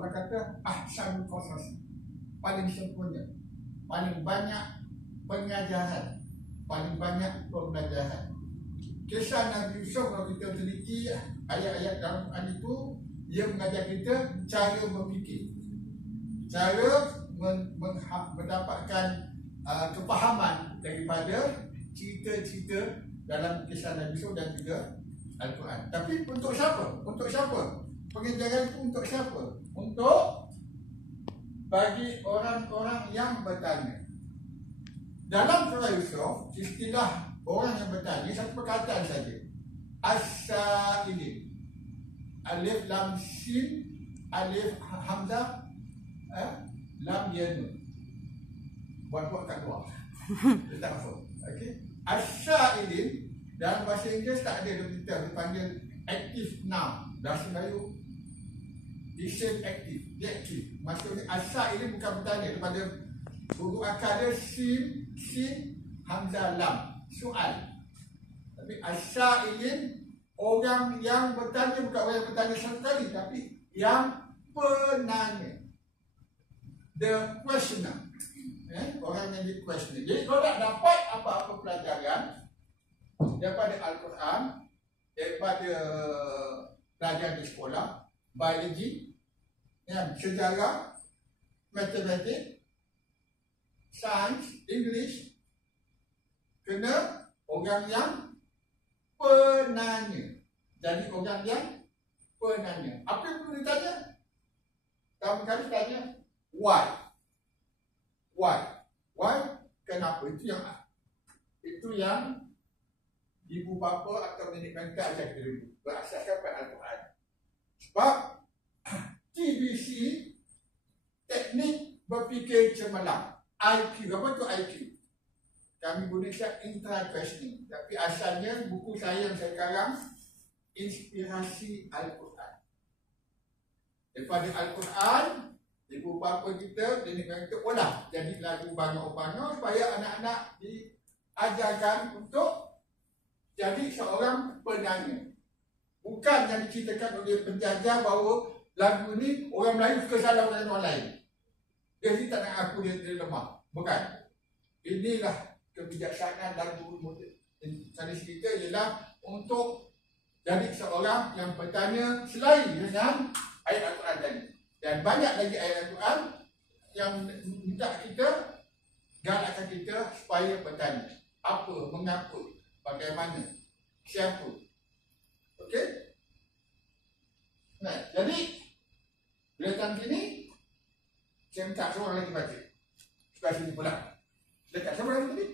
orang kata ahsanul qasas, paling sempurna, paling banyak pengajaran, paling banyak pembelajaran. Kisah Nabi Yusuf, kalau kita teliti ayat-ayat dalam Quran itu, dia mengajar kita cara berfikir, cara mendapatkan kefahaman daripada cerita-cerita dalam kisah Nabi Yusuf dan juga Al-Quran. Tapi untuk siapa? Untuk siapa? Pengajaran itu untuk siapa? Untuk bagi orang-orang yang bertanya. Dalam surah Yusuf, istilah orang yang bertanya satu perkataan saja. As-sa'ilin. Alif lam sin, alif hamzah, lam yanun. Buat kat luar. Dia tak apa. Okey. As-sa'ilin dalam bahasa Inggeris tak ada dia panggil active noun. Bahasa Melayu isim aktif, dia aktif. Maksudnya as-sa'ilin bukan bertanya daripada huruf akar dia sin, hamzah, lam, soal. Tapi as-sa'ilin orang yang bertanya, bukan orang yang bertanya satu kali, tapi yang penanya, the questioner, orang yang di questioner. Jadi kalau tak dapat apa-apa pelajaran daripada Al-Quran, daripada pelajaran di sekolah, biologi, sejarah, matematik, sains, English, kena orang yang penanya. Jadi orang yang penanya. Apa yang perlu ditanya? Pertama kali tanya why. Why? Kenapa? Itu yang ibu bapa atau nenek bangsa ajar kita dulu, berasaskan pada Al-Quran. Sebab TBC, teknik berfikir cemerlang, IQ. Apa tu IQ? Kami guna istilah intra-questioning, tapi asalnya buku saya yang saya karang Inspirasi Al-Quran. Daripada Al-Quran, ibu bapa kita, nenek bangsa kita olah jadi lagu banyak-banyak supaya anak-anak diajarkan untuk jadi seorang penanya. Bukan yang diceritakan oleh penjajah bahawa lagu ni orang Melayu suka salah orang lain. Jadi tak nak aku dia lemah. Bukan. Inilah kebijaksanaan lagu tradisi kita ialah untuk jadi seorang yang bertanya selain dengan ayat Al-Quran tadi. Dan banyak lagi ayat Al-Quran yang minta kita, galakkan kita supaya bertanya. Apa, mengapa, bagaimana, siapa. Okey? Nah, jadi bila datang sini, saya minta semua lagi baca. Sebelah sini pula. Dekat siapa lagi tadi?